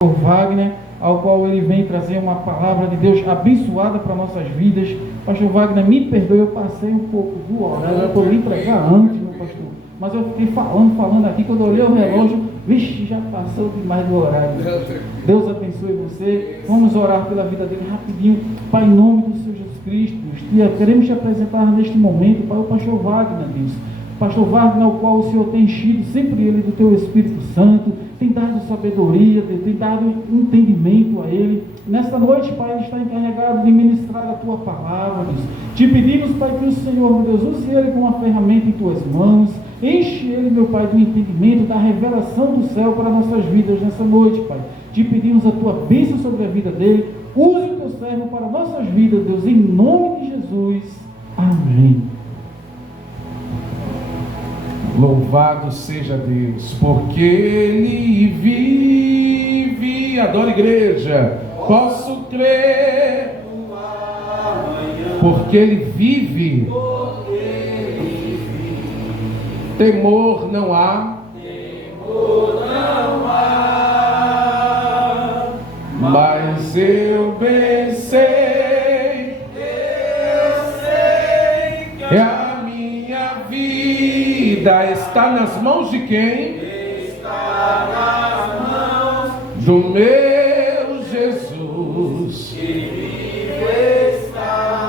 Wagner, ao qual ele vem trazer uma palavra de Deus abençoada para nossas vidas. Pastor Wagner, me perdoe, eu passei um pouco do horário, eu vim pregar antes, meu pastor, mas eu fiquei falando aqui, quando eu olhei o relógio, vixe, já passou demais do horário. Deus abençoe você. Vamos orar pela vida dele rapidinho. Pai, em nome do Senhor Jesus Cristo, queremos te apresentar neste momento, Pai, o pastor Wagner, Deus. Pastor Wagner, ao qual o Senhor tem enchido sempre ele do teu Espírito Santo, tem dado sabedoria, tem dado entendimento a ele. Nesta noite, Pai, ele está encarregado de ministrar a tua palavra, Deus. Te pedimos, Pai, que o Senhor, meu Deus, use ele como uma ferramenta em tuas mãos. Enche ele, meu Pai, do entendimento, da revelação do céu para nossas vidas nessa noite, Pai. Te pedimos a tua bênção sobre a vida dele. Use o teu servo para nossas vidas, Deus, em nome de Jesus. Amém. Louvado seja Deus, porque Ele vive. Adora, igreja. Posso crer, porque Ele vive. Temor não há, mas eu bem sei, que a minha vida está nas mãos de quem? Está nas mãos do meu Jesus.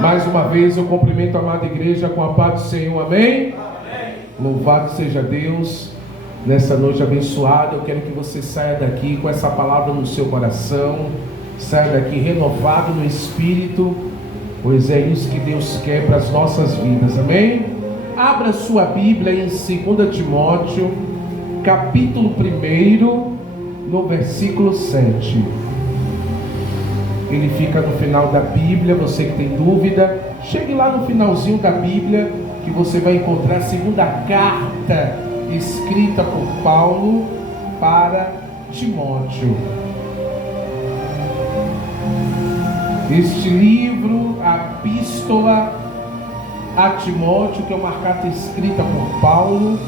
Mais uma vez eu cumprimento a amada igreja com a paz do Senhor, amém? Louvado seja Deus. Nessa noite abençoada, eu quero que você saia daqui com essa palavra no seu coração, saia daqui renovado no Espírito, pois é isso que Deus quer para as nossas vidas, amém? Abra sua Bíblia em 2 Timóteo, capítulo 1, no versículo 7. Ele fica no final da Bíblia. Você que tem dúvida, chegue lá no finalzinho da Bíblia, que você vai encontrar a segunda carta escrita por Paulo para Timóteo. Este livro, a Epístola a Timóteo, que é uma carta escrita por Paulo,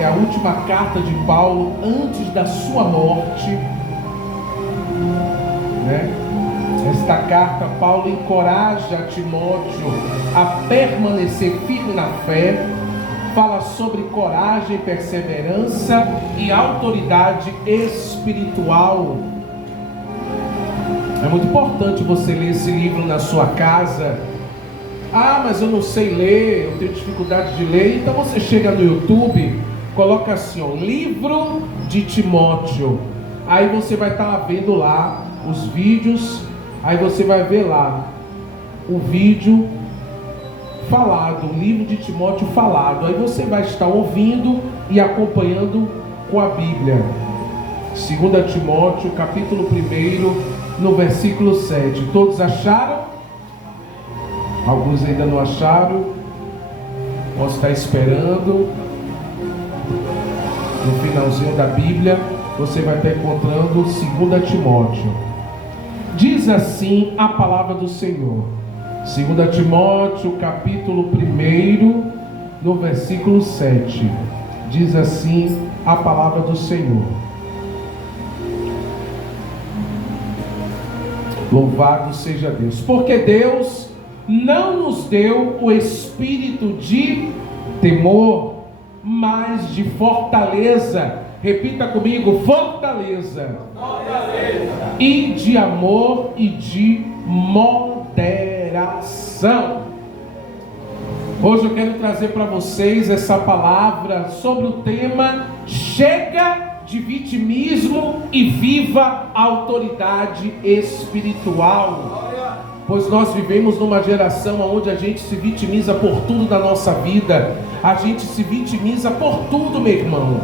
é a última carta de Paulo antes da sua morte, Esta carta, Paulo encoraja Timóteo a permanecer firme na fé, fala sobre coragem, perseverança e autoridade espiritual. É muito importante você ler esse livro na sua casa. Ah, mas eu não sei ler, eu tenho dificuldade de ler. Então você chega no YouTube, coloca assim, livro de Timóteo. Aí você vai estar vendo lá os vídeos. Aí você vai ver lá o vídeo falado, o livro de Timóteo falado. Aí você vai estar ouvindo e acompanhando com a Bíblia. 2 Timóteo, capítulo 1, no versículo 7. Todos acharam? Alguns ainda não acharam. Posso estar esperando. No finalzinho da Bíblia, você vai estar encontrando 2 Timóteo. Diz assim a palavra do Senhor. 2 Timóteo, capítulo 1, no versículo 7. Diz assim a palavra do Senhor. Louvado seja Deus. Porque Deus não nos deu o espírito de temor, mas de fortaleza. Repita comigo: fortaleza. E de amor e de moderação. Hoje eu quero trazer para vocês essa palavra sobre o tema: chega de vitimismo e viva a autoridade espiritual. Pois nós vivemos numa geração onde a gente se vitimiza por tudo da nossa vida. A gente se vitimiza por tudo, meu irmão.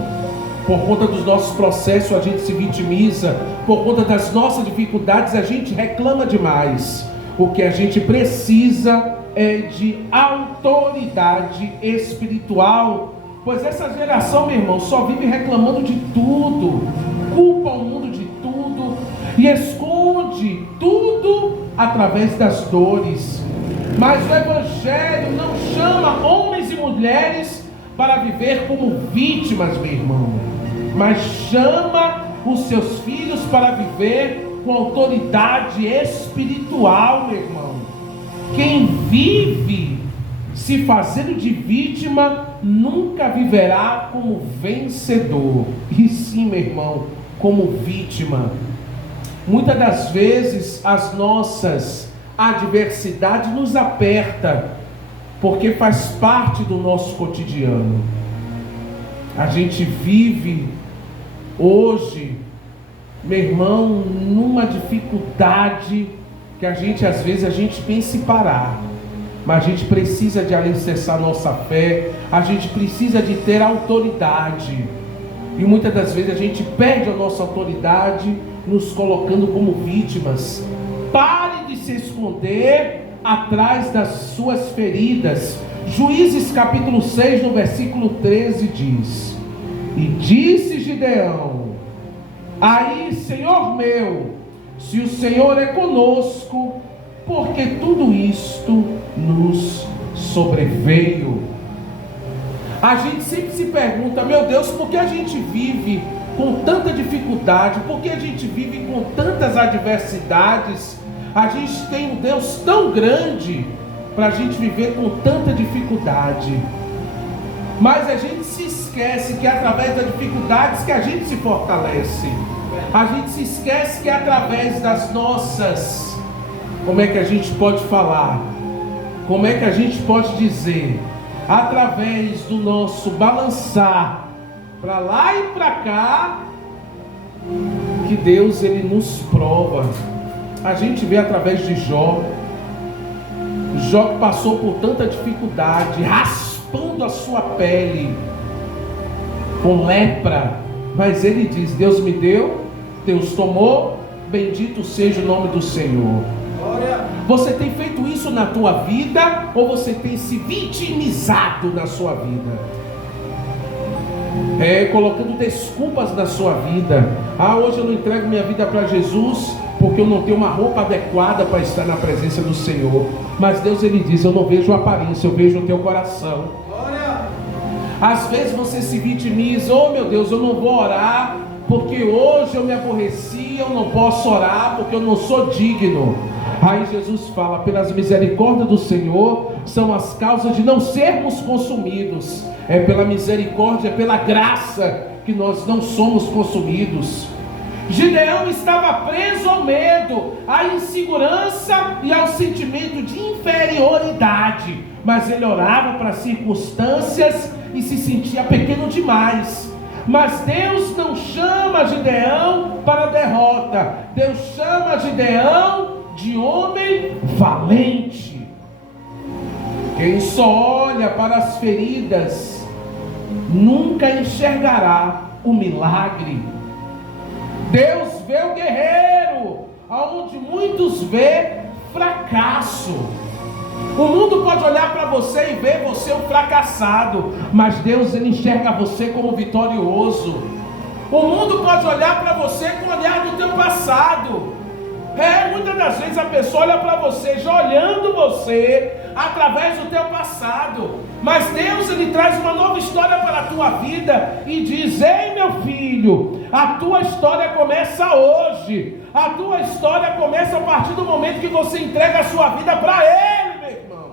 Por conta dos nossos processos a gente se vitimiza. Por conta das nossas dificuldades a gente reclama demais. O que a gente precisa é de autoridade espiritual. Pois essa geração, meu irmão, só vive reclamando de tudo, culpa o mundo de tudo e esconde tudo através das dores. Mas o Evangelho não chama homens e mulheres para viver como vítimas, meu irmão. mas chama os seus filhos para viver com autoridade espiritual, meu irmão. Quem vive se fazendo de vítima nunca viverá como vencedor, e sim, meu irmão, como vítima. Muitas das vezes as nossas adversidades nos apertam, porque faz parte do nosso cotidiano. A gente vive hoje, meu irmão, numa dificuldade que às vezes a gente pensa em parar, mas a gente precisa de alicerçar nossa fé, a gente precisa de ter autoridade, e muitas das vezes a gente perde a nossa autoridade, nos colocando como vítimas. Pare de se esconder atrás das suas feridas. Juízes capítulo 6, no versículo 13 diz: e disse Gideão: aí, Senhor meu, se o Senhor é conosco, porque tudo isto nos sobreveio. A gente sempre se pergunta: meu Deus, por que a gente vive com tanta dificuldade? Por que a gente vive com tantas adversidades? A gente tem um Deus tão grande para a gente viver com tanta dificuldade, mas a gente se esquece que é através das dificuldades que a gente se fortalece. A gente se esquece que é através das nossas, como é que a gente pode falar? Como é que a gente pode dizer? Através do nosso balançar para lá e para cá, que Deus ele nos prova. A gente vê através de Jó. Jó que passou por tanta dificuldade, raspando a sua pele com lepra, mas ele diz: Deus me deu, Deus tomou, bendito seja o nome do Senhor. Você tem feito isso na tua vida, ou você tem se vitimizado na sua vida? Colocando desculpas na sua vida. Hoje eu não entrego minha vida para Jesus porque eu não tenho uma roupa adequada para estar na presença do Senhor. Mas Deus ele diz: eu não vejo a aparência, eu vejo o teu coração. Às vezes você se vitimiza: oh meu Deus, eu não vou orar porque hoje eu me aborreci, eu não posso orar porque eu não sou digno. Aí Jesus fala: pelas misericórdias do Senhor são as causas de não sermos consumidos. É pela misericórdia, é pela graça que nós não somos consumidos. Gideão estava preso ao medo, à insegurança e ao sentimento de inferioridade, mas ele orava para as circunstâncias e se sentia pequeno demais. Mas Deus não chama Gideão para a derrota, Deus chama Gideão de homem valente. Quem só olha para as feridas nunca enxergará o milagre. Deus vê o guerreiro, aonde muitos vê fracasso. O mundo pode olhar para você e ver você um fracassado, mas Deus ele enxerga você como vitorioso. O mundo pode olhar para você com o olhar do teu passado. Muitas das vezes a pessoa olha para você, já olhando você através do teu passado, mas Deus ele traz uma nova história para a tua vida e diz: ei meu filho, a tua história começa hoje, a tua história começa a partir do momento que você entrega a sua vida para Ele, meu irmão.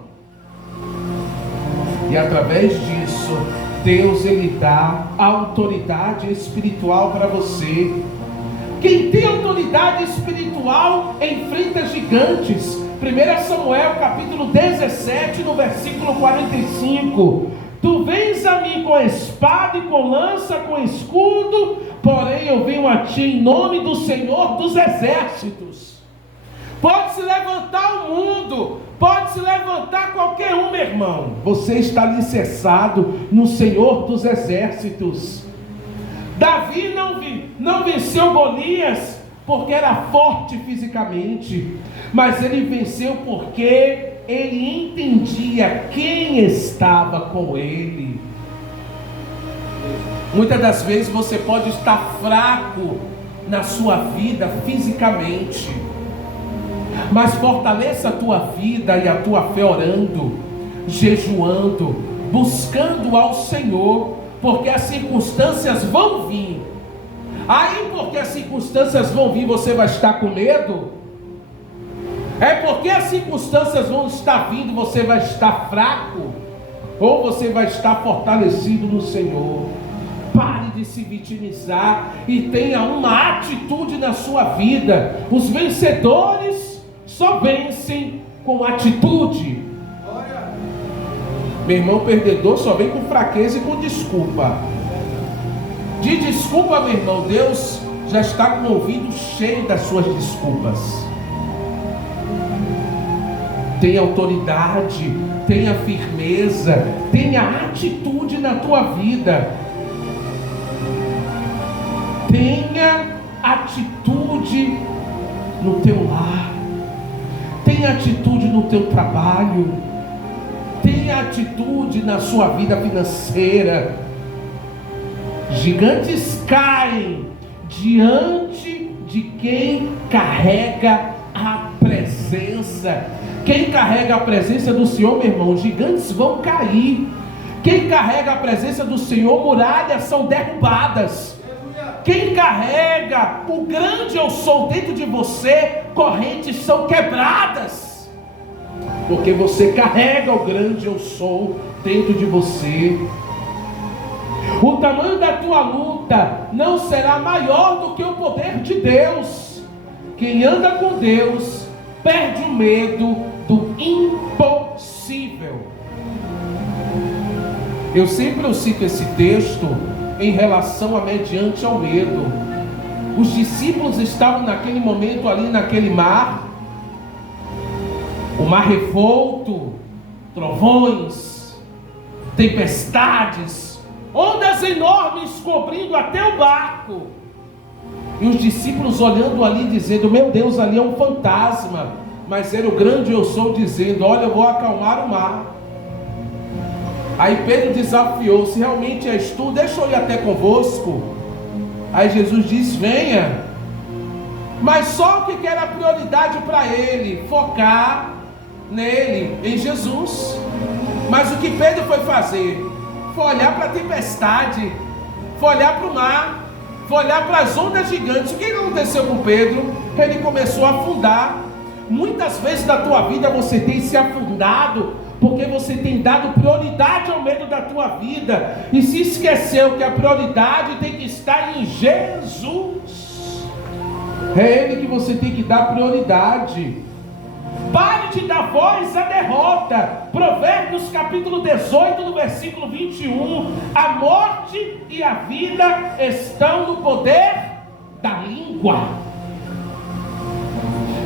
E através disso, Deus ele dá autoridade espiritual para você. Quem tem autoridade espiritual enfrenta gigantes. 1 Samuel capítulo 17, no versículo 45. Tu vens a mim com espada e com lança, com escudo, porém eu venho a ti em nome do Senhor dos exércitos. Pode se levantar o mundo, pode se levantar qualquer um, meu irmão. Você está alicerçado no Senhor dos exércitos. Davi não venceu Golias porque era forte fisicamente, mas ele venceu porque ele entendia quem estava com ele. Muitas das vezes você pode estar fraco na sua vida fisicamente, mas fortaleça a tua vida e a tua fé orando, jejuando, buscando ao Senhor, porque as circunstâncias vão vir, Aí porque as circunstâncias vão vir, você vai estar com medo? É porque as circunstâncias vão estar vindo, você vai estar fraco? Ou você vai estar fortalecido no Senhor? Pare de se vitimizar e tenha uma atitude na sua vida. Os vencedores só vencem com atitude. Meu irmão, perdedor só vem com fraqueza e com desculpa. De desculpa, meu irmão, Deus já está com o ouvido cheio das suas desculpas. Tenha autoridade, tenha firmeza, tenha atitude na tua vida. Tenha atitude no teu lar. Tenha atitude no teu trabalho. Tenha atitude na sua vida financeira. Gigantes caem diante de quem carrega a presença. Quem carrega a presença do Senhor, meu irmão, gigantes vão cair. Quem carrega a presença do Senhor, muralhas são derrubadas. Quem carrega o grande eu sou dentro de você, correntes são quebradas. Porque você carrega o grande eu sou dentro de você. O tamanho da tua luta não será maior do que o poder de Deus. Quem anda com Deus perde o medo do impossível. Eu sempre cito esse texto em relação a mediante ao medo. Os discípulos estavam naquele momento ali naquele mar, o mar revolto, trovões, tempestades, ondas enormes cobrindo até o barco. E os discípulos olhando ali dizendo: meu Deus, ali é um fantasma. Mas era o grande eu sou dizendo: olha, eu vou acalmar o mar. Aí Pedro desafiou: se realmente és tu, deixa eu ir até convosco. Aí Jesus diz: venha. Mas só o que era prioridade para ele? Focar nele, em Jesus. Mas o que Pedro foi fazer? Foi olhar para a tempestade, foi olhar para o mar, foi olhar para as ondas gigantes. O que aconteceu com Pedro? Ele começou a afundar. Muitas vezes na tua vida você tem se afundado porque você tem dado prioridade ao medo da tua vida e se esqueceu que a prioridade tem que estar em Jesus. É Ele que você tem que dar prioridade. Pare de dar voz à derrota. Provérbios capítulo 18, no versículo 21. A morte e a vida estão no poder da língua.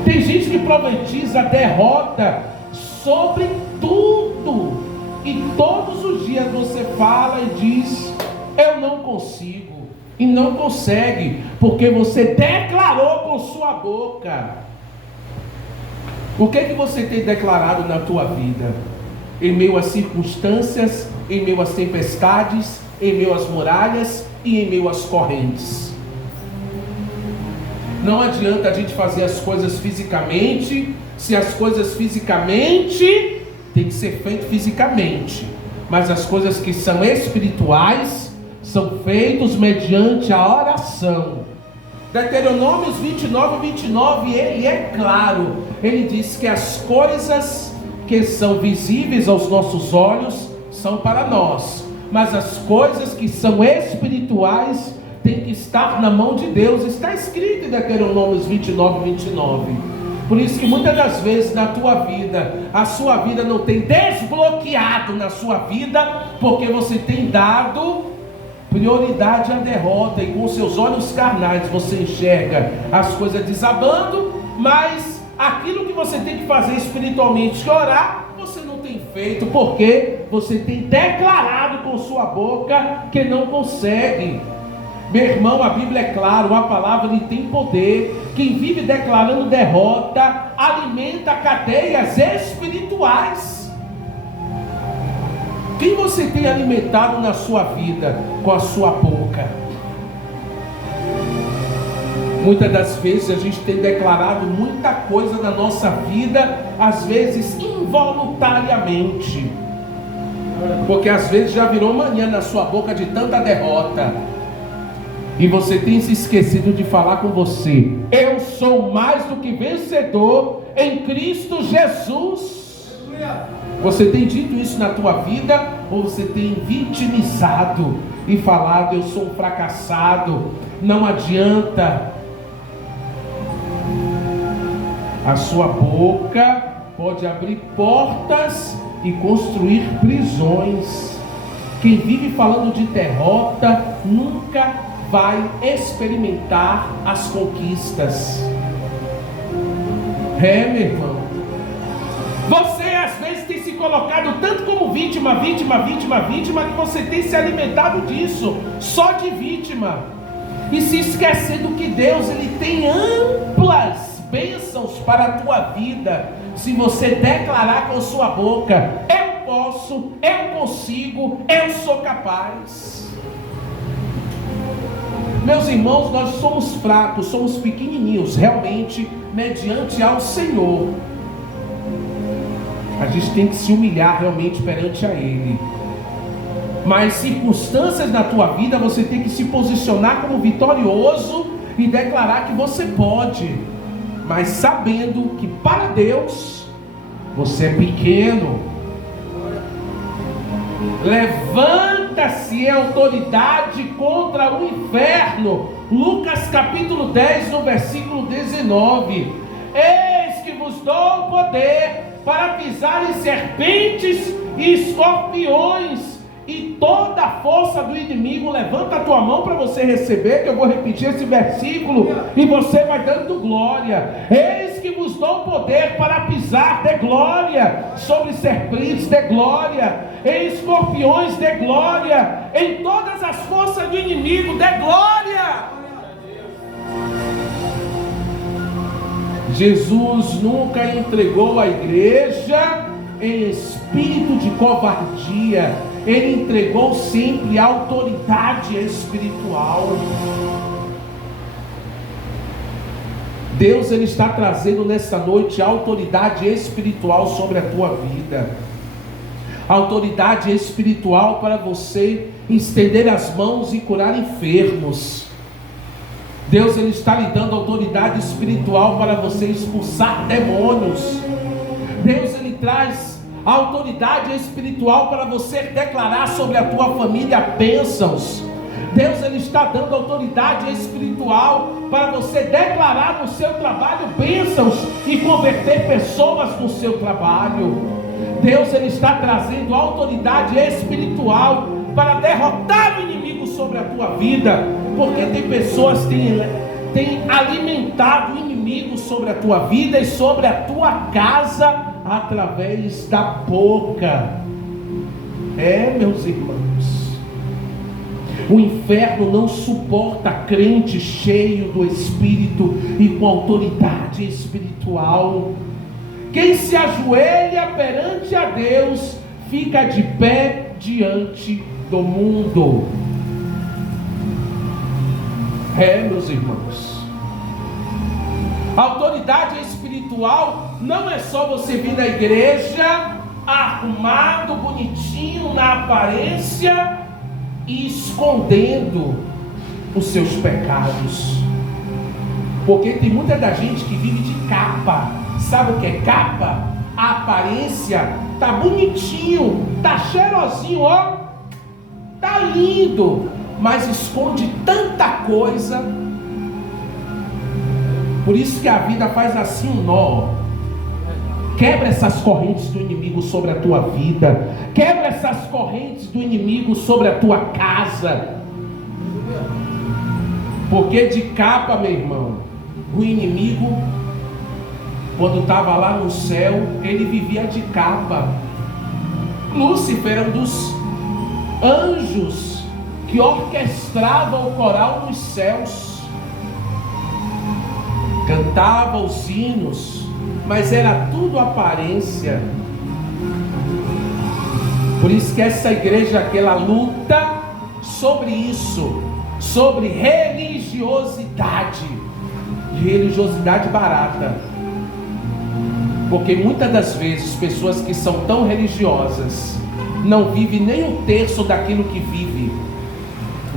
Tem gente que profetiza derrota sobre tudo, e todos os dias você fala e diz: eu não consigo, e não consegue, porque você declarou com sua boca. O que você tem declarado na tua vida? Em meio às circunstâncias, em meio às tempestades, em meio às muralhas e em meio às correntes. Não adianta a gente fazer as coisas fisicamente, se as coisas fisicamente tem que ser feito fisicamente, mas as coisas que são espirituais são feitas mediante a oração. Deuteronômios 29, ele é claro. Ele diz que as coisas que são visíveis aos nossos olhos são para nós, mas as coisas que são espirituais têm que estar na mão de Deus. Está escrito em Deuteronômios 29. Por isso que muitas das vezes na tua vida, a sua vida não tem desbloqueado na sua vida, porque você tem dado prioridade à derrota, e com seus olhos carnais você enxerga as coisas desabando, mas aquilo que você tem que fazer espiritualmente, que orar, você não tem feito, porque você tem declarado com sua boca que não consegue. Meu irmão, a Bíblia é clara, a palavra ele tem poder. Quem vive declarando derrota alimenta cadeias espirituais. Quem você tem alimentado na sua vida com a sua boca? Muitas das vezes a gente tem declarado muita coisa na nossa vida, às vezes involuntariamente, porque às vezes já virou mania na sua boca de tanta derrota. E você tem se esquecido de falar com você: eu sou mais do que vencedor em Cristo Jesus. Você tem dito isso na tua vida? Ou você tem vitimizado e falado: eu sou um fracassado, não adianta? A sua boca pode abrir portas e construir prisões. Quem vive falando de derrota nunca vai experimentar as conquistas. Meu irmão, você às vezes tem se colocado tanto como vítima, que você tem se alimentado disso, só de vítima, e se esquecendo que Deus, Ele tem amplas bênçãos para a tua vida, se você declarar com sua boca: eu posso, eu consigo, eu sou capaz. Meus irmãos, nós somos fracos, somos pequenininhos, realmente, mediante ao Senhor. A gente tem que se humilhar realmente perante a Ele. Mas circunstâncias na tua vida, você tem que se posicionar como vitorioso e declarar que você pode, mas sabendo que para Deus você é pequeno. Levanta-se em autoridade contra o inferno. Lucas capítulo 10, no versículo 19: eis que vos dou o poder para pisar em serpentes e escorpiões e toda a força do inimigo. Levanta a tua mão para você receber, que eu vou repetir esse versículo e você vai dando glória. Eis que vos dou o poder para pisar, de glória, sobre serpentes, de glória, em escorpiões, de glória, em todas as forças do inimigo, de glória. Jesus nunca entregou a igreja em espírito de covardia. Ele entregou sempre a autoridade espiritual. Deus, Ele está trazendo nessa noite a autoridade espiritual sobre a tua vida. Autoridade espiritual para você estender as mãos e curar enfermos. Deus, Ele está lhe dando autoridade espiritual para você expulsar demônios. Deus, Ele traz a autoridade espiritual para você declarar sobre a tua família bênçãos. Deus, Ele está dando autoridade espiritual para você declarar no seu trabalho bênçãos e converter pessoas no seu trabalho. Deus, Ele está trazendo autoridade espiritual para derrotar o inimigo sobre a tua vida, porque tem pessoas que têm alimentado o inimigo sobre a tua vida e sobre a tua casa através da boca. Meus irmãos, o inferno não suporta crente cheio do Espírito e com autoridade espiritual. Quem se ajoelha perante a Deus fica de pé diante do mundo. Meus irmãos, a autoridade espiritual não é só você vir na igreja arrumado, bonitinho, na aparência e escondendo os seus pecados. Porque tem muita da gente que vive de capa. Sabe o que é capa? A aparência tá bonitinho, tá cheirosinho, ó, tá lindo, mas esconde tanta coisa. Por isso que a vida faz assim um nó. Quebra essas correntes do inimigo sobre a tua vida. Quebra essas correntes do inimigo sobre a tua casa. Porque de capa, meu irmão, o inimigo, quando estava lá no céu, ele vivia de capa. Lúcifer era um dos anjos que orquestrava o coral nos céus, cantava os hinos, mas era tudo aparência. Por isso que essa igreja aqui, ela luta sobre isso, sobre religiosidade, de religiosidade barata. Porque muitas das vezes pessoas que são tão religiosas não vivem nem um terço daquilo que vive.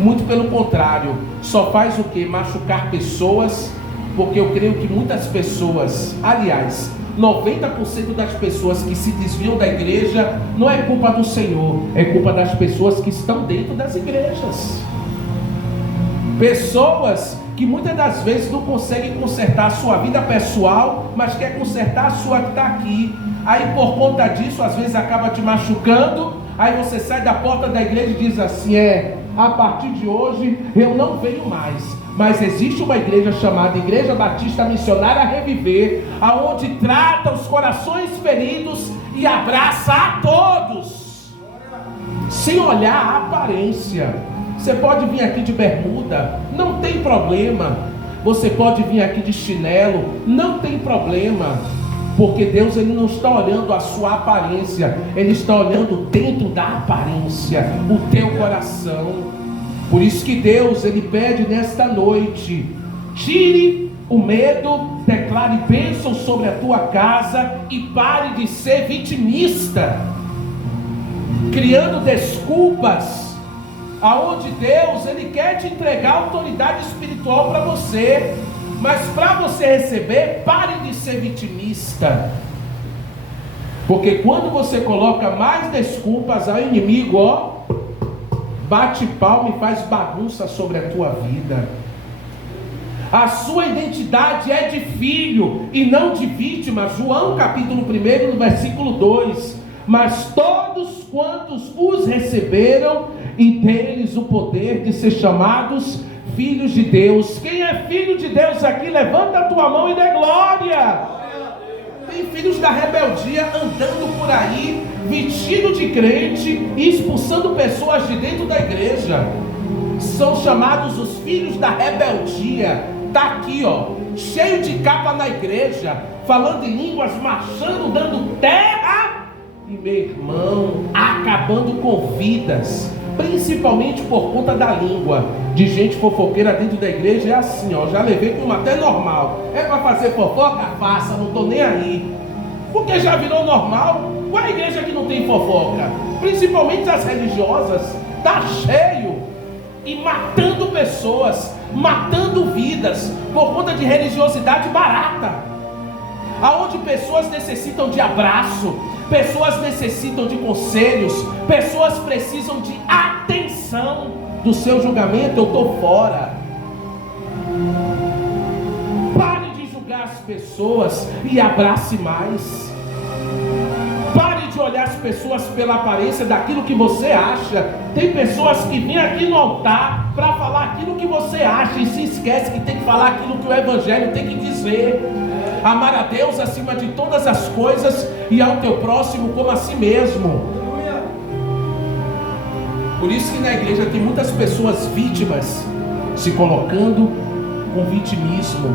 Muito pelo contrário, só faz o que? Machucar pessoas, porque eu creio que muitas pessoas, aliás, 90% das pessoas que se desviam da igreja não é culpa do Senhor, é culpa das pessoas que estão dentro das igrejas. Pessoas que muitas das vezes não conseguem consertar a sua vida pessoal, mas quer consertar a sua que está aqui. Aí por conta disso, às vezes acaba te machucando. Aí você sai da porta da igreja e diz assim: a partir de hoje eu não venho mais. Mas existe uma igreja chamada Igreja Batista Missionária Reviver, aonde trata os corações feridos e abraça a todos, sem olhar a aparência. Você pode vir aqui de bermuda, não tem problema. Você pode vir aqui de chinelo, não tem problema. Porque Deus, Ele não está olhando a sua aparência, Ele está olhando dentro da aparência, o teu coração. Por isso que Deus, Ele pede nesta noite: tire o medo, declare bênção sobre a tua casa e pare de ser vitimista, criando desculpas, aonde Deus, Ele quer te entregar autoridade espiritual para você, mas para você receber, pare de ser vitimista, porque quando você coloca mais desculpas, ao inimigo, bate palma e faz bagunça sobre a tua vida. A sua identidade é de filho e não de vítima. João capítulo 1, no versículo 2: mas todos quantos os receberam, e deles o poder de ser chamados filhos de Deus. Quem é filho de Deus aqui? Levanta a tua mão e dê glória. Tem filhos da rebeldia andando por aí, vestido de crente e expulsando pessoas de dentro da igreja. São chamados os filhos da rebeldia. Está aqui, cheio de capa na igreja, falando em línguas, marchando, dando terra. E meu irmão, acabando com vidas, principalmente por conta da língua. De gente fofoqueira dentro da igreja é assim, já levei como até normal. É para fazer fofoca? Faça, não estou nem aí. Porque já virou normal. Qual é a igreja que não tem fofoca? Principalmente as religiosas. Está cheio. E matando pessoas, matando vidas, por conta de religiosidade barata. Aonde pessoas necessitam de abraço, pessoas necessitam de conselhos, pessoas precisam de atenção. Do seu julgamento eu estou fora. Pare de julgar as pessoas e abrace mais. Pare de olhar as pessoas pela aparência daquilo que você acha. Tem pessoas que vêm aqui no altar para falar aquilo que você acha e se esquece que tem que falar aquilo que o Evangelho tem que dizer. Amar a Deus acima de todas as coisas e ao teu próximo como a si mesmo. Por isso que na igreja tem muitas pessoas vítimas se colocando com vitimismo.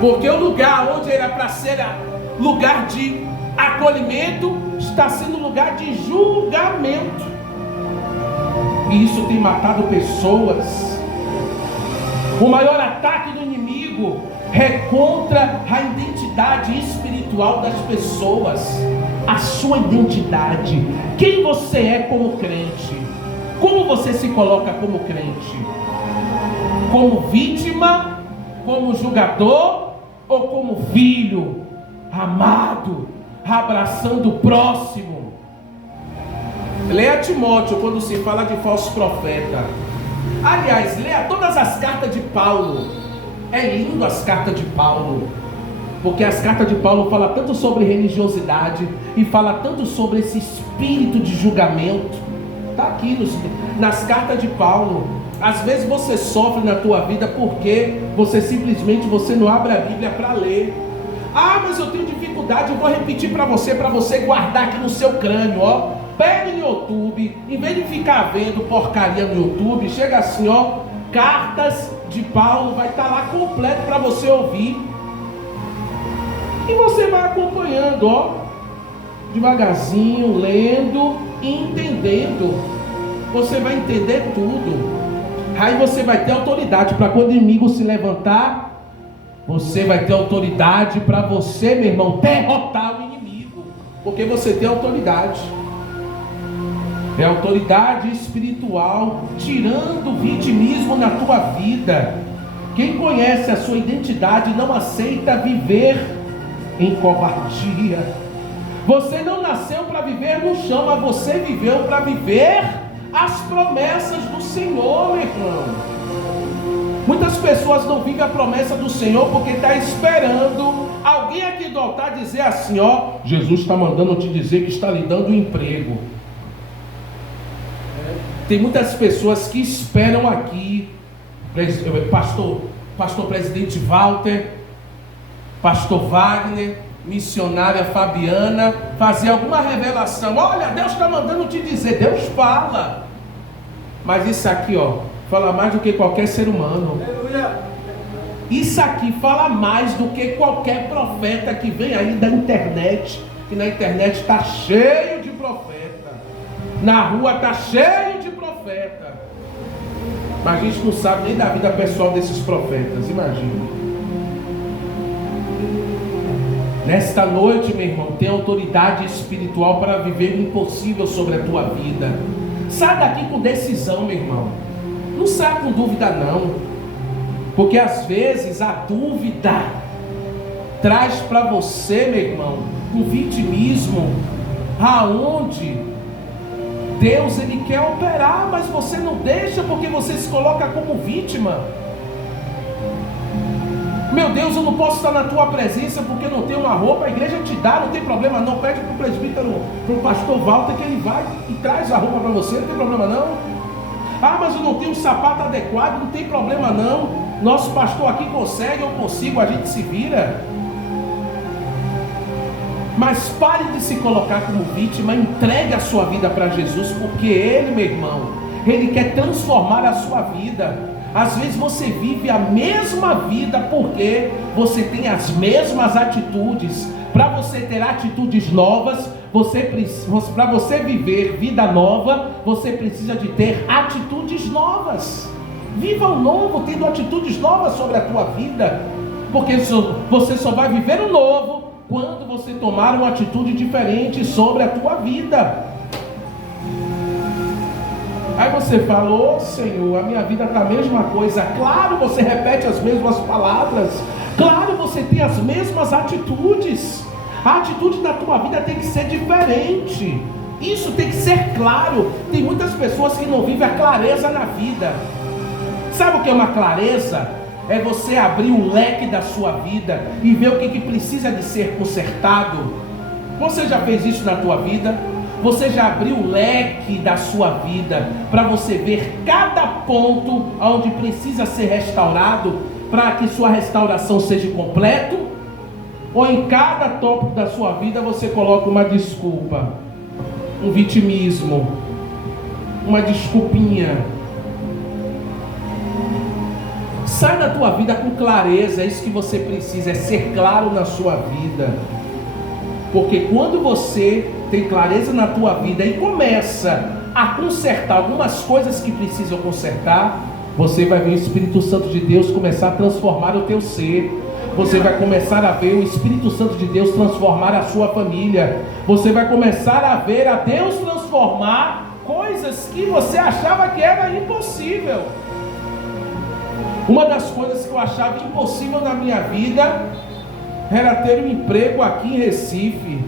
Porque o lugar onde era para ser lugar de acolhimento está sendo lugar de julgamento. E isso tem matado pessoas. O maior ataque do inimigo é contra a identidade espiritual das pessoas. A sua identidade, quem você é como crente, como você se coloca como crente, como vítima, como julgador ou como filho amado, abraçando o próximo. Leia Timóteo quando se fala de falso profeta. Aliás, leia todas as cartas de Paulo. É lindo as cartas de Paulo, porque as cartas de Paulo falam tanto sobre religiosidade e fala tanto sobre esse espírito de julgamento. Está aqui nas cartas de Paulo. Às vezes você sofre na tua vida porque você não abre a Bíblia para ler. Mas eu tenho dificuldade, eu vou repetir para você guardar aqui no seu crânio, Pega no YouTube, em vez de ficar vendo porcaria no YouTube, chega assim, cartas de Paulo, vai estar lá completo para você ouvir. E você vai acompanhando, devagarzinho, lendo e entendendo. Você vai entender tudo. Aí você vai ter autoridade para quando o inimigo se levantar, você vai ter autoridade para você, meu irmão, derrotar o inimigo. Porque você tem autoridade. É autoridade espiritual tirando o vitimismo na tua vida. Quem conhece a sua identidade não aceita viver em covardia. Você não nasceu para viver no chão, mas você viveu para viver as promessas do Senhor, meu irmão. Muitas pessoas não vivem a promessa do Senhor porque está esperando alguém aqui do altar dizer assim: ó, Jesus está mandando te dizer que está lhe dando um emprego. Tem muitas pessoas que esperam aqui, pastor presidente Walter, pastor Wagner, missionária Fabiana, fazer alguma revelação. Olha, Deus está mandando te dizer. Deus fala, mas isso aqui, ó, fala mais do que qualquer ser humano. Isso aqui fala mais do que qualquer profeta que vem aí da internet, que na internet está cheio de profeta, na rua está cheio de profeta, mas a gente não sabe nem da vida pessoal desses profetas. Imagina. Nesta noite, meu irmão, tem autoridade espiritual para viver o impossível sobre a tua vida. Sai daqui com decisão, meu irmão. Não sai com dúvida não, porque às vezes a dúvida traz para você, meu irmão, um vitimismo, aonde Deus ele quer operar, mas você não deixa porque você se coloca como vítima. Meu Deus, eu não posso estar na tua presença porque não tenho uma roupa. A igreja te dá, não tem problema não. Pede para o presbítero, para o pastor Walter, que ele vai e traz a roupa para você, não tem problema não. Ah, mas eu não tenho um sapato adequado, não tem problema não. Nosso pastor aqui consegue, eu consigo, a gente se vira. Mas pare de se colocar como vítima, entregue a sua vida para Jesus, porque Ele, meu irmão, Ele quer transformar a sua vida. Às vezes você vive a mesma vida porque você tem as mesmas atitudes. Para você ter atitudes novas, para você viver vida nova, você precisa de ter atitudes novas. Viva o novo, tendo atitudes novas sobre a tua vida, porque você só vai viver o novo quando você tomar uma atitude diferente sobre a tua vida. Aí você falou: Senhor, a minha vida está a mesma coisa. Claro, você repete as mesmas palavras. Claro, você tem as mesmas atitudes. A atitude da tua vida tem que ser diferente. Isso tem que ser claro. Tem muitas pessoas que não vivem a clareza na vida. Sabe o que é uma clareza? É você abrir o leque da sua vida e ver o que precisa de ser consertado. Você já fez isso na tua vida? Você já abriu o leque da sua vida para você ver cada ponto onde precisa ser restaurado para que sua restauração seja completa? Ou em cada tópico da sua vida você coloca uma desculpa, um vitimismo, uma desculpinha? Sai da tua vida com clareza. É isso que você precisa, é ser claro na sua vida. Porque quando você tem clareza na tua vida e começa a consertar algumas coisas que precisam consertar, você vai ver o Espírito Santo de Deus começar a transformar o teu ser. Você vai começar a ver o Espírito Santo de Deus transformar a sua família. Você vai começar a ver a Deus transformar coisas que você achava que era impossível. Uma das coisas que eu achava impossível na minha vida era ter um emprego aqui em Recife.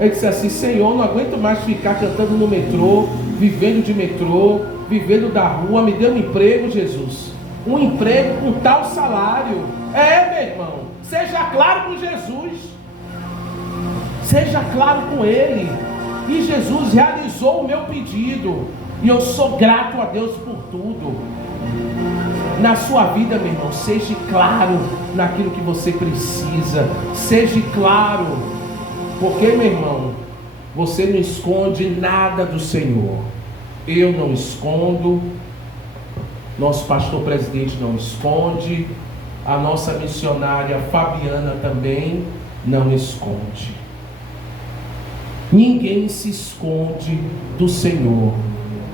Eu disse assim: Senhor, não aguento mais ficar cantando no metrô, vivendo de metrô, vivendo da rua. Me dê um emprego, Jesus. Um emprego com tal salário. Meu irmão, seja claro com Jesus. Seja claro com Ele. E Jesus realizou o meu pedido. E eu sou grato a Deus por tudo. Na sua vida, meu irmão, seja claro naquilo que você precisa. Seja claro. Porque, meu irmão, você não esconde nada do Senhor. Eu não escondo. Nosso pastor presidente não esconde. A nossa missionária Fabiana também não esconde. Ninguém se esconde do Senhor.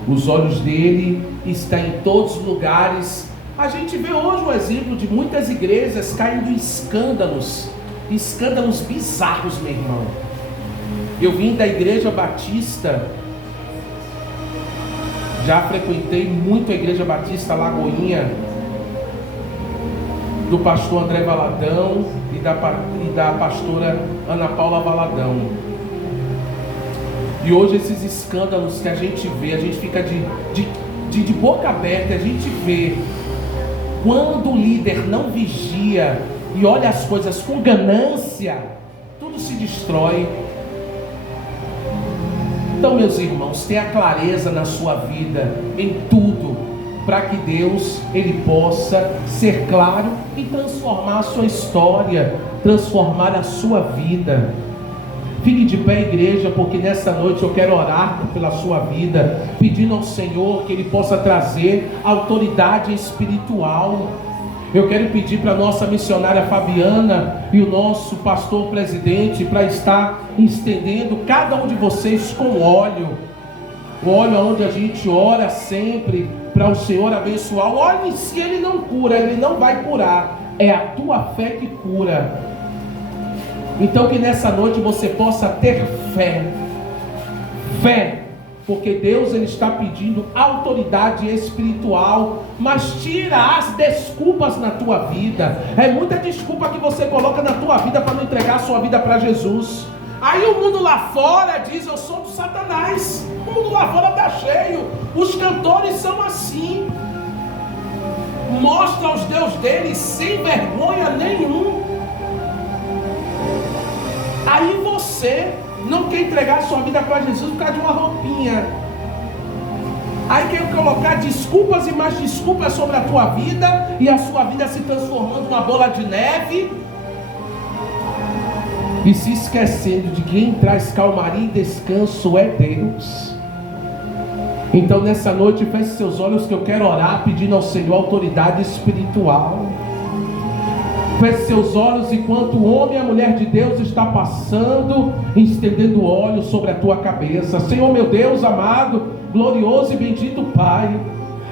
Os olhos dele estão em todos os lugares. A gente vê hoje um exemplo de muitas igrejas caindo em escândalos bizarros, meu irmão. Eu vim da igreja batista Já frequentei muito a Igreja Batista Lagoinha, do pastor André Valadão e da pastora Ana Paula Valadão. E hoje esses escândalos que a gente vê, a gente fica de boca aberta, a gente vê quando o líder não vigia e olha as coisas com ganância, tudo se destrói. Então, meus irmãos, tenha clareza na sua vida, em tudo, para que Deus, Ele possa ser claro e transformar a sua história, transformar a sua vida. Fique de pé, igreja, porque nessa noite eu quero orar pela sua vida, pedindo ao Senhor que Ele possa trazer autoridade espiritual. Eu quero pedir para a nossa missionária Fabiana e o nosso pastor presidente para estar estendendo cada um de vocês com óleo. O óleo onde a gente ora sempre para o Senhor abençoar. O óleo em si ele não cura, ele não vai curar. É a tua fé que cura. Então que nessa noite você possa ter fé. Fé. Porque Deus ele está pedindo autoridade espiritual, mas tira as desculpas na tua vida. É muita desculpa que você coloca na tua vida para não entregar a sua vida para Jesus. Aí o mundo lá fora diz: eu sou do Satanás. O mundo lá fora está cheio. Os cantores são assim. Mostra os Deus deles sem vergonha nenhum. Aí você não quer entregar a sua vida para Jesus por causa de uma roupinha. Aí quer colocar desculpas e mais desculpas sobre a tua vida, e a sua vida se transformando numa bola de neve, e se esquecendo de que quem traz calmaria e descanso é Deus. Então nessa noite feche seus olhos, que eu quero orar pedindo ao Senhor autoridade espiritual. Feche seus olhos enquanto o homem e a mulher de Deus está passando, estendendo óleo sobre a tua cabeça. Senhor meu Deus amado, glorioso e bendito Pai,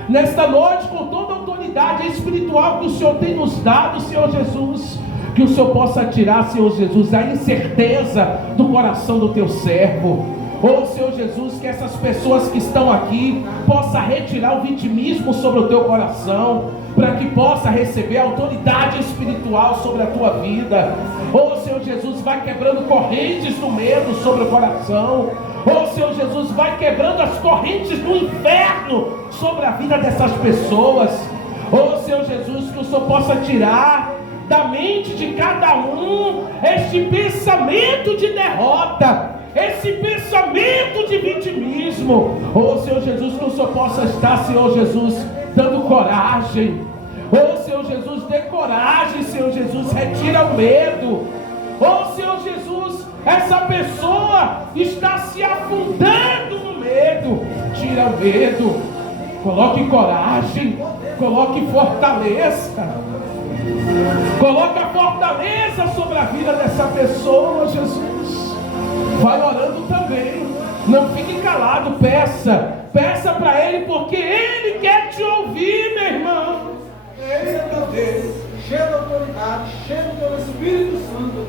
nesta noite, com toda a autoridade espiritual que o Senhor tem nos dado, Senhor Jesus, que o Senhor possa tirar, Senhor Jesus, a incerteza do coração do teu servo. Oh Senhor Jesus, que essas pessoas que estão aqui possa retirar o vitimismo sobre o teu coração, para que possa receber autoridade espiritual sobre a tua vida. Oh Senhor Jesus, vai quebrando correntes do medo sobre o coração. Oh Senhor Jesus, vai quebrando as correntes do inferno sobre a vida dessas pessoas. Oh Senhor Jesus, que o Senhor possa tirar da mente de cada um este pensamento de derrota, esse pensamento de vitimismo. Oh Senhor Jesus, que o Senhor possa estar, Senhor Jesus, dando coragem. Oh Senhor Jesus, dê coragem, Senhor Jesus, retira o medo. Oh Senhor Jesus, essa pessoa está se afundando no medo. Tira o medo, coloque coragem, coloque fortaleza. Coloque a fortaleza sobre a vida dessa pessoa, Jesus. Vai orando também, não fique calado, peça para Ele, porque Ele quer te ouvir, meu irmão. Ele é teu Deus, cheio de autoridade, cheio do Espírito Santo,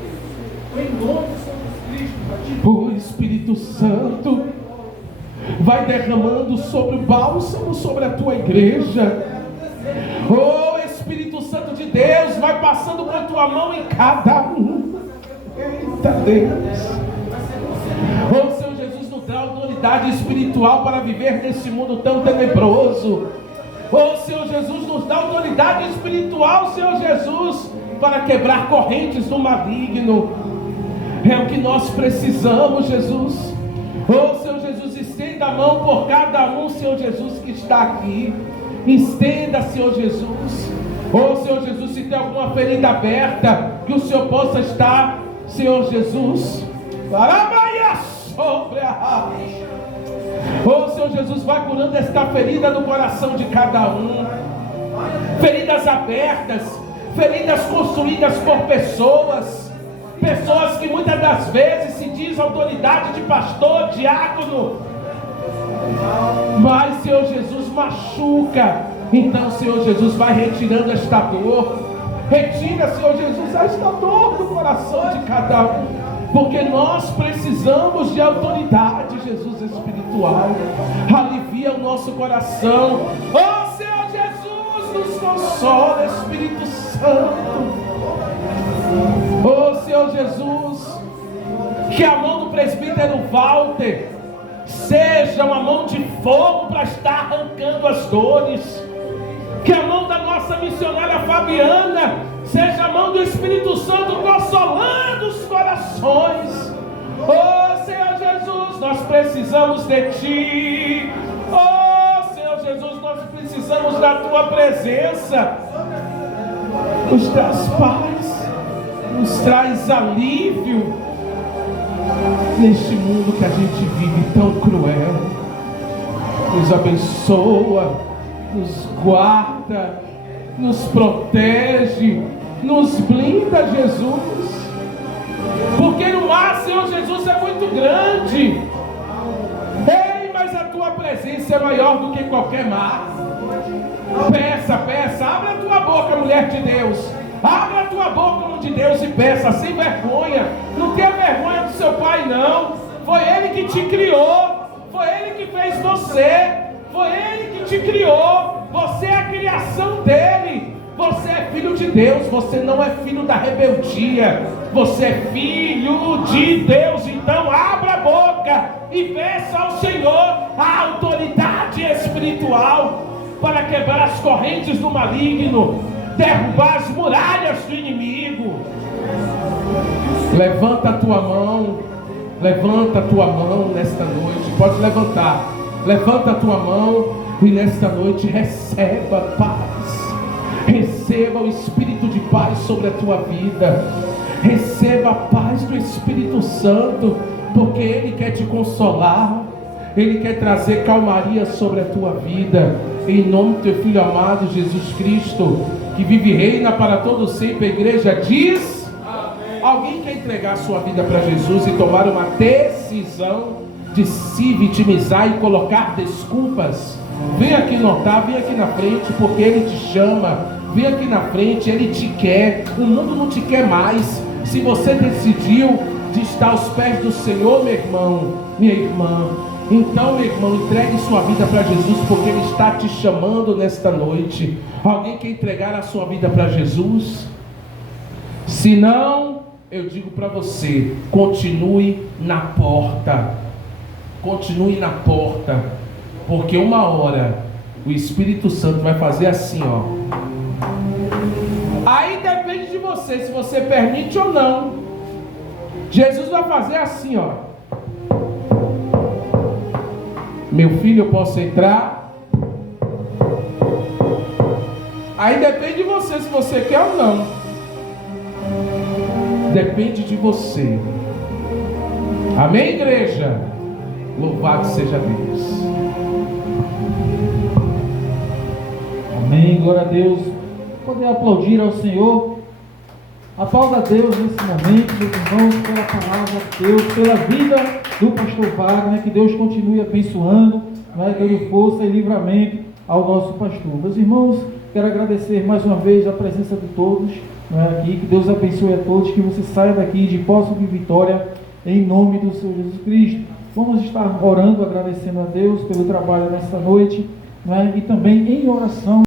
Deus. Em nome de Jesus Cristo. O Espírito Santo vai derramando sobre o bálsamo sobre a tua igreja. Oh Espírito Santo de Deus, vai passando com a tua mão em cada um. Eita Deus. Oh Senhor Jesus, nos dá autoridade espiritual para viver nesse mundo tão tenebroso. Oh Senhor Jesus, nos dá autoridade espiritual, Senhor Jesus, para quebrar correntes do maligno. É o que nós precisamos, Jesus. Oh Senhor Jesus, estenda a mão por cada um, Senhor Jesus, que está aqui. Estenda, Senhor Jesus. Oh Senhor Jesus, se tem alguma ferida aberta, que o Senhor possa estar, Senhor Jesus, sobre a... Oh Senhor Jesus, vai curando esta ferida no coração de cada um. Feridas abertas, feridas construídas por pessoas que muitas das vezes se diz autoridade de pastor, diácono, mas Senhor Jesus machuca. Então Senhor Jesus, vai retirando esta dor. Retira, Senhor Jesus, esta dor do coração de cada um, porque nós precisamos de autoridade, Jesus, espiritual. Alivia alivia o nosso coração. Oh Senhor Jesus, nos consola, Espírito Santo. Oh Senhor Jesus, que a mão do presbítero Walter seja uma mão de fogo para estar arrancando as dores. Que a mão da nossa missionária Fabiana seja a mão do Espírito Santo consolando os corações. Oh Senhor Jesus, nós precisamos de Ti. Oh Senhor Jesus, nós precisamos da Tua presença. Nos traz paz, nos traz alívio neste mundo que a gente vive tão cruel. Nos abençoa, nos guarda, nos protege, nos blinda, Jesus. Porque no mar, Senhor Jesus, é muito grande. Ei, mas a Tua presença é maior do que qualquer mar. Peça, peça, abre a tua boca, mulher de Deus. Abre a tua boca, homem de Deus, e peça, sem vergonha. Não tenha vergonha do seu pai, não. Foi Ele que te criou. Foi Ele que fez você. Foi Ele que te criou. Você é a criação dEle. Você é filho de Deus. Você não é filho da rebeldia. Você é filho de Deus. Então abra a boca e peça ao Senhor a autoridade espiritual para quebrar as correntes do maligno, derrubar as muralhas do inimigo. Levanta a tua mão nesta noite. Pode levantar. Levanta a tua mão e nesta noite receba paz. Receba o Espírito de paz sobre a tua vida. Receba a paz do Espírito Santo, porque Ele quer te consolar. Ele quer trazer calmaria sobre a tua vida. Em nome do teu Filho amado Jesus Cristo, que vive e reina para todo sempre. A igreja diz: amém. Alguém quer entregar a sua vida para Jesus e tomar uma decisão de se vitimizar e colocar desculpas? Vem aqui no altar, vem aqui na frente, porque Ele te chama. Vem aqui na frente, Ele te quer. O mundo não te quer mais. Se você decidiu de estar aos pés do Senhor, meu irmão, minha irmã, então, meu irmão, entregue sua vida para Jesus, porque Ele está te chamando nesta noite. Alguém quer entregar a sua vida para Jesus? Se não, eu digo para você, continue na porta. Continue na porta, porque uma hora o Espírito Santo vai fazer assim, ó. Aí depende de você, se você permite ou não. Jesus vai fazer assim, ó. Meu filho, eu posso entrar? Aí depende de você, se você quer ou não. Depende de você. Amém, igreja? Louvado seja Deus. Amém, glória a Deus. Poder aplaudir ao Senhor. Aplauda a Deus nesse momento, meus irmãos, pela palavra de Deus, pela vida do pastor Wagner. Que Deus continue abençoando, dando força e livramento ao nosso pastor. Meus irmãos, quero agradecer mais uma vez a presença de todos aqui. Que Deus abençoe a todos, que você saia daqui de posse de vitória, em nome do Senhor Jesus Cristo. Vamos estar orando, agradecendo a Deus pelo trabalho nesta noite, e também em oração.